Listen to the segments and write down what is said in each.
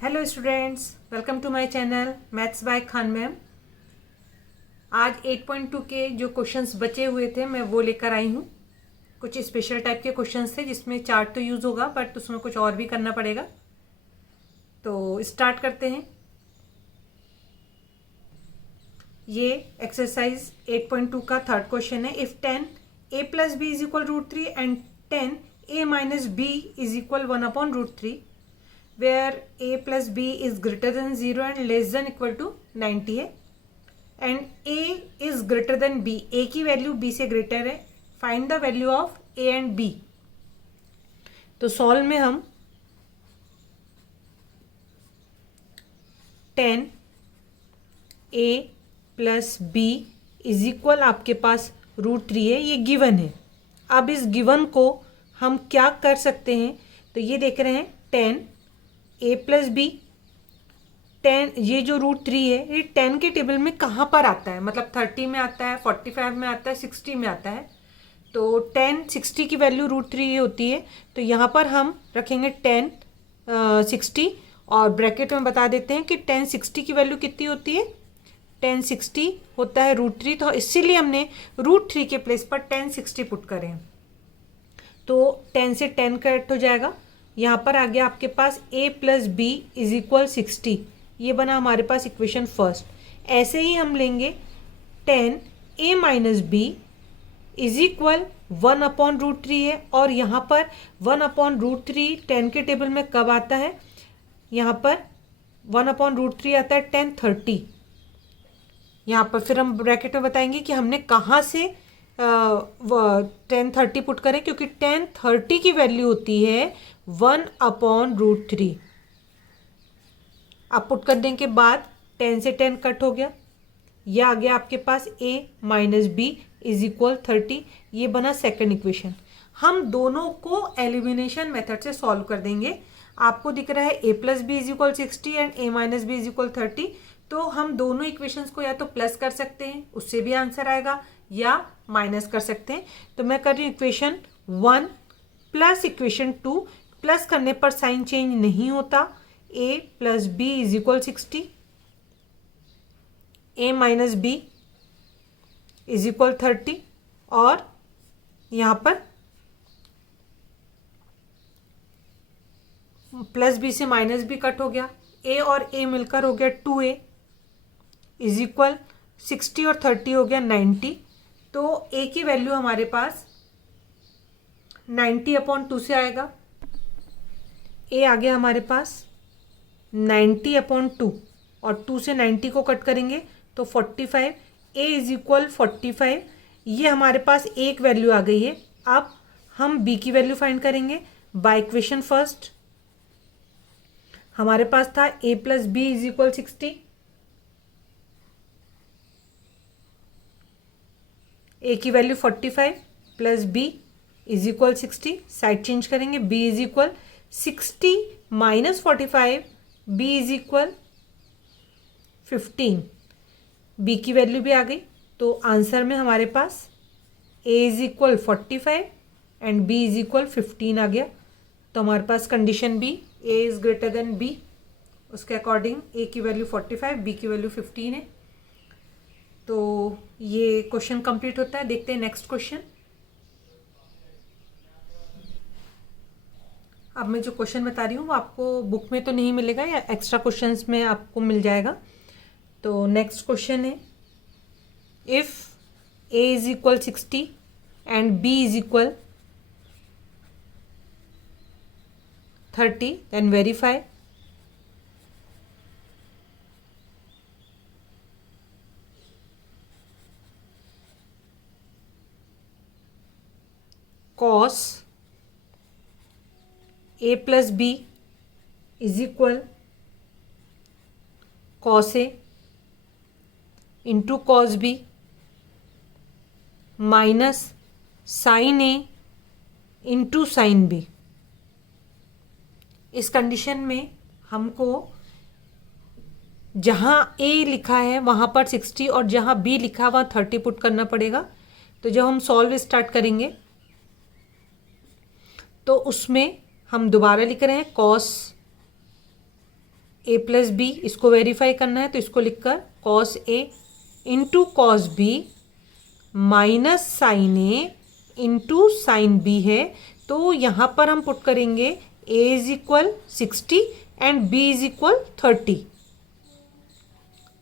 Hello students, welcome to my channel maths by Khan ma'am. आज 8.2 के जो क्वेश्चंस बचे हुए थे मैं वो लेकर आई हूँ। कुछ स्पेशल टाइप के क्वेश्चंस थे जिसमें चार्ट तो यूज़ होगा बट उसमें कुछ और भी करना पड़ेगा। तो स्टार्ट करते हैं। ये एक्सरसाइज 8.2 का थर्ड क्वेश्चन है। If 10a+b is equal √3 and 10a-b is equal 1/√3 where a plus b is greater than 0 and less than equal to 90 है and a is greater than b, a की value b से greater है। Find the value of a and b। तो solve में हम 10a plus b is equal आपके पास √3 है, ये गिवन है। अब इस गिवन को हम क्या कर सकते हैं, तो ये देख रहे हैं 10a प्लस बी। 10 ये जो √3 है ये 10 के टेबल में कहाँ पर आता है, मतलब 30 में आता है, 45 में आता है, 60 में आता है। तो 10 60 की वैल्यू √3 होती है, तो यहाँ पर हम रखेंगे 10 60 और ब्रैकेट में बता देते हैं कि 10 60 की वैल्यू कितनी होती है, 10 60 होता है √3। तो इसीलिए हमने √3 के प्लेस पर 10 60 पुट करें। तो 10 से 10 कट हो जाएगा। यहाँ पर आ गया आपके पास a plus B is equal 60, ये बना हमारे पास इक्वेशन फर्स्ट। ऐसे ही हम लेंगे 10a minus B is equal 1/√3 है, और यहाँ पर 1/√3 10 के टेबल में कब आता है, यहाँ पर 1/√3 आता है 1030। यहाँ पर फिर हम ब्रैकेट में बताएंगे कि हमने कहाँ से 1030 पुट करें, क्योंकि 1030 की वैल्यू होती है 1/√3। अब पुट करने के बाद 10 से 10 कट हो गया, यह आ गया आपके पास a minus B is equal 30। ये बना सेकंड इक्वेशन। हम दोनों को एलिमिनेशन मेथड से सॉल्व कर देंगे। आपको दिख रहा है a plus B is equal 60 and a minus B is equal 30। तो हम दोनों इक्वेशंस को या तो प्लस कर सकते हैं, उससे भी आंसर आएगा, या माइनस कर सकते हैं। तो मैं कर रही हूँ इक्वेशन 1 प्लस इक्वेशन 2। प्लस करने पर साइन चेंज नहीं होता। a plus B is equal 60, a minus B is equal 30, और यहाँ पर प्लस बी से माइनस बी कट हो गया, a और a मिलकर हो गया 2a इज इक्वल 60 और 30 हो गया 90। तो a की वैल्यू हमारे पास 90/2 से आएगा। a आ गया हमारे पास 90/2 और 2 से 90 को कट करेंगे तो 45। a इज इक्वल 45, ये हमारे पास एक वैल्यू आ गई है। अब हम b की वैल्यू फाइंड करेंगे बाय इक्वेशन फर्स्ट। हमारे पास था a plus B is equal 60, a की value 45 plus b is equal 60। Side change करेंगे, b is equal 60 minus 45, b is equal 15। b की वैल्यू भी आ गई, तो आंसर में हमारे पास a is equal 45 and b is equal 15 आ गया। तो हमारे पास condition b, a is greater than b, उसके अकॉर्डिंग a की वैल्यू 45, b की वैल्यू 15 है। तो ये क्वेश्चन कंप्लीट होता है। देखते हैं नेक्स्ट क्वेश्चन। अब मैं जो क्वेश्चन बता रही हूँ वो आपको बुक में तो नहीं मिलेगा, या एक्स्ट्रा क्वेश्चंस में आपको मिल जाएगा। तो नेक्स्ट क्वेश्चन है, if a is equal 60 and b is equal 30 then verify. cos a plus B is equal cos a into cos b minus sine a into sine b। इस condition में हमको जहाँ a लिखा है वहाँ पर 60 और जहाँ b लिखा है वहाँ 30 पुट करना पड़ेगा। तो जब हम सॉल्व स्टार्ट करेंगे तो उसमें हम दोबारा लिख रहे हैं cos ए प्लस बी, इसको वेरीफाई करना है तो इसको लिखकर cos A into cos B minus sine A into sine B है। तो यहाँ पर हम पुट करेंगे A is equal 60 and B is equal 30।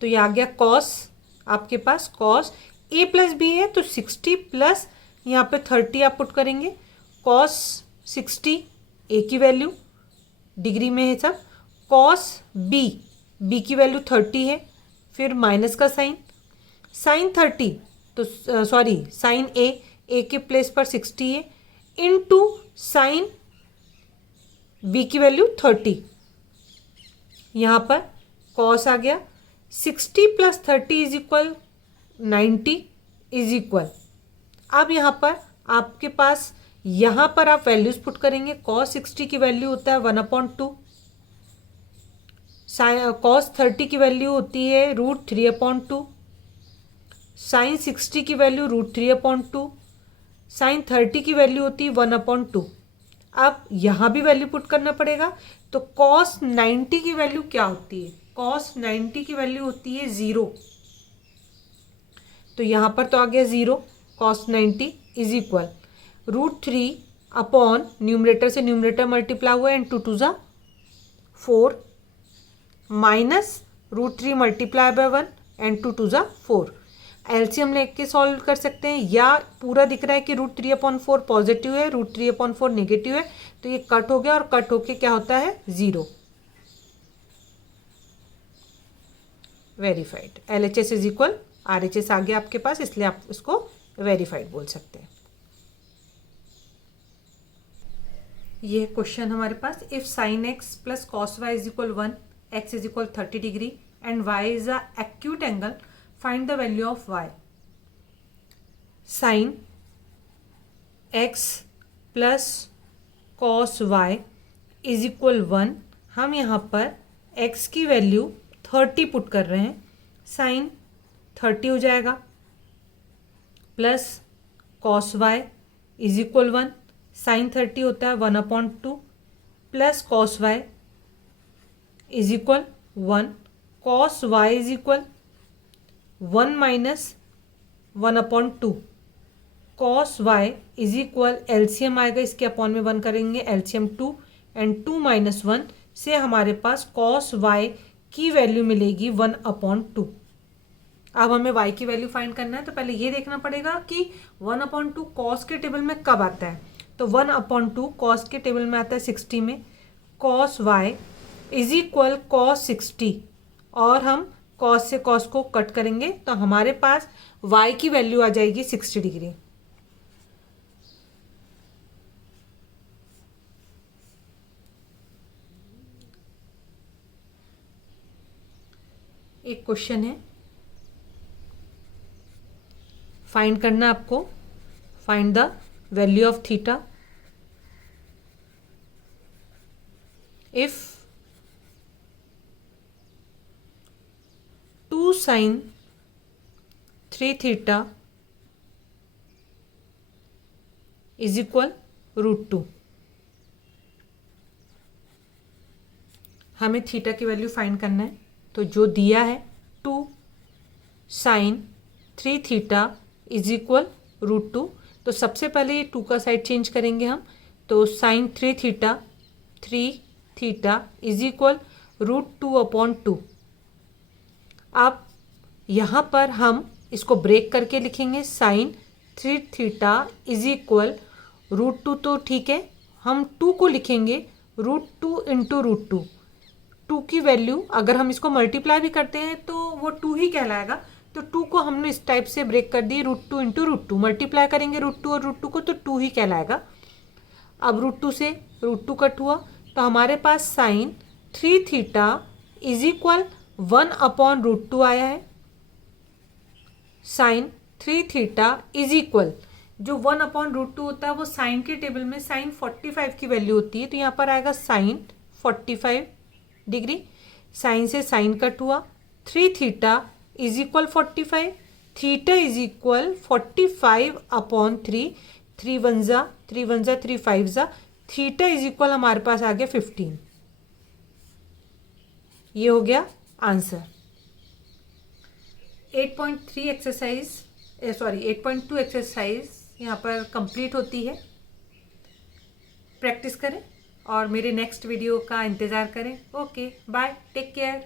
तो ये आ गया कॉस, आपके पास कॉस ए प्लस बी है तो 60 प्लस यहाँ पे 30 आप पुट करेंगे। कॉस 60 ए की वैल्यू डिग्री में है सब, कॉस बी की वैल्यू 30 है, फिर माइनस का साइन, साइन 30 तो सॉरी साइन ए के प्लेस पर 60 है इनटू साइन बी की वैल्यू 30। यहाँ पर कॉस आ गया 60 plus 30 is equal 90 is equal. अब यहाँ पर आपके पास यहाँ पर आप वैल्यूज पुट करेंगे। कॉस 60 की वैल्यू होता है 1/2, कॉस 30 की वैल्यू होती है √3/2, साइन 60 की वैल्यू √3/2, साइन 30 की वैल्यू होती है 1/2। अब यहाँ भी वैल्यू पुट करना पड़ेगा। तो कॉस 90 की वैल्यू क्या होती है? कॉस 90 की वैल्यू होती है 0। तो यहाँ पर तो आ गया 0, cos 90 is equal √3 upon numerator से न्यूमरेटर मल्टीप्लाई हुआ एंड 2 2 ज़ा 4 माइनस √3 मल्टीप्लाई बाय 1 एंड 2 2 ज़ा 4। एलसीएम लेके सॉल्व कर सकते हैं, या पूरा दिख रहा है कि √3/4 पॉजिटिव है, √3/4 नेगेटिव है, तो ये कट हो गया और कट होके क्या होता है 0। Verified. LHS is equal RHS आ गया आपके पास, इसलिए आप इसको वेरीफाइड बोल सकते हैं। ये क्वेश्चन हमारे पास, if sine x plus cos y is equal 1, x is equal 30 degree and y is a acute angle, find the value of y। Sine x plus cos y is equal 1, हम यहाँ पर x की value 30 put कर रहे हैं, sign 30 हो जाएगा plus cos y is equal 1, sine 30 होता है 1/2 plus cos y is equal 1, cos y is equal 1 minus 1/2, cos y is equal LCM आएगा, इसके अपॉन में 1 करेंगे, एलसीएम 2 एंड 2 माइनस 1 से हमारे पास कॉस y की वैल्यू मिलेगी 1/2। अब हमें y की वैल्यू फाइंड करना है, तो पहले ये देखना पड़ेगा कि 1/2 कॉस के टेबल में कब आता है। तो 1/2 कॉस के टेबल में आता है 60 में, cos y is equal cos 60, और हम कॉस से कॉस को कट करेंगे तो हमारे पास y की वैल्यू आ जाएगी 60 डिग्री। एक क्वेश्चन है, फाइंड करना आपको, find the value of theta if 2 sin 3 theta is equal √2। हमें थीटा की वैल्यू फाइंड करना है, तो जो दिया है 2 sin 3 थीटा इज इक्वल √2। तो सबसे पहले ये 2 का साइड चेंज करेंगे हम, तो sin 3 थीटा इज इक्वल √2/2। अब यहाँ पर हम इसको ब्रेक करके लिखेंगे, sin 3 थीटा इज इक्वल √2, तो ठीक है, हम 2 को लिखेंगे √2 इंटू √2। 2 की वैल्यू अगर हम इसको मल्टीप्लाई भी करते हैं तो वो 2 ही कहलाएगा, तो 2 को हमने इस टाइप से ब्रेक कर दी, √2 इंटू √2, मल्टीप्लाई करेंगे √2 और √2 को तो 2 ही कहलाएगा। अब √2 से √2 कट हुआ, तो हमारे पास साइन 3 थीटा इज इक्वल 1/√2 आया है। साइन 3 थीटा इज इक्वल, जो 1/√2 होता है वो साइन के टेबल में साइन 45 की वैल्यू होती है, तो यहाँ पर आएगा साइन 45 डिग्री। साइन से साइन कट हुआ, 3 theta is equal 45, theta is equal 45/3, 3 1 जा 3 5 जा, थीटा इज इक्वल हमारे पास आ गया 15। ये हो गया आंसर। 8.3 एक्सरसाइज 8.2 एक्सरसाइज यहाँ पर कंप्लीट होती है। प्रैक्टिस करें और मेरे नेक्स्ट वीडियो का इंतज़ार करें। Okay bye, take care.